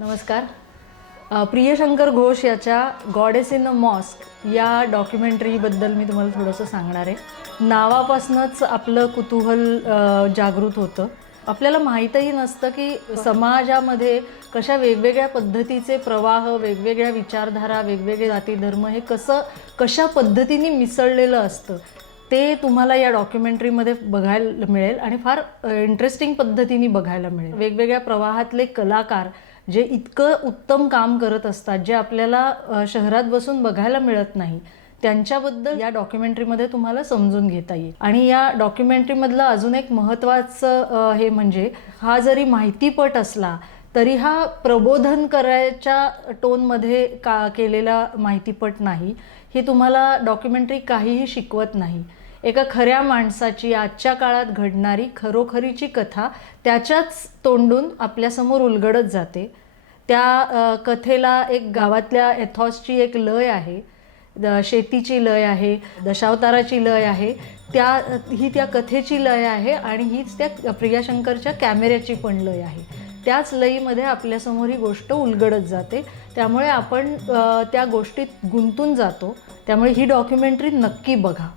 नमस्कार. प्रियशंकर घोष याच्या goddess in a mosque या डॉक्युमेंटरीबद्दल मी तुम्हाला थोडंसं सांगणार आहे. नावापासूनच आपलं कुतूहल जागृत होतं. आपल्याला माहीतही नसतं की समाजामध्ये कशा वेगवेगळ्या पद्धतीचे प्रवाह, वेगवेगळ्या विचारधारा, वेगवेगळे जाती धर्म हे कशा पद्धतीने मिसळलेलं असतं ते तुम्हाला या डॉक्युमेंटरीमध्ये बघायला मिळेल आणि फार इंटरेस्टिंग पद्धतीने बघायला मिळेल. वेगवेगळ्या प्रवाहातले कलाकार जे इतकं उत्तम काम करत असतात, जे आपल्याला शहरात बसून बघायला मिळत नाही, त्यांच्याबद्दल या डॉक्युमेंटरीमध्ये तुम्हाला समजून घेता येईल. आणि या डॉक्युमेंटरीमधलं अजून एक महत्त्वाचं हे म्हणजे हा जरी माहितीपट असला तरी हा प्रबोधन करायच्या टोनमध्ये केलेला माहितीपट नाही. हे तुम्हाला डॉक्युमेंटरी काहीही शिकवत नाही. एका खऱ्या माणसाची आजच्या काळात घडणारी खरोखरीची कथा त्याच्याच तोंडून आपल्यासमोर उलगडत जाते. त्या कथेला एक गावातल्या एथॉसची एक लय आहे, शेतीची लय आहे, दशावताराची लय आहे, ही त्या कथेची लय आहे आणि हीच त्या प्रियाशंकरच्या कॅमेऱ्याची पण लय आहे. त्याच लयीमध्ये आपल्यासमोर ही गोष्ट उलगडत जाते. त्यामुळे आपण त्या गोष्टीत गुंतून जातो. त्यामुळे ही डॉक्युमेंटरी नक्की बघा.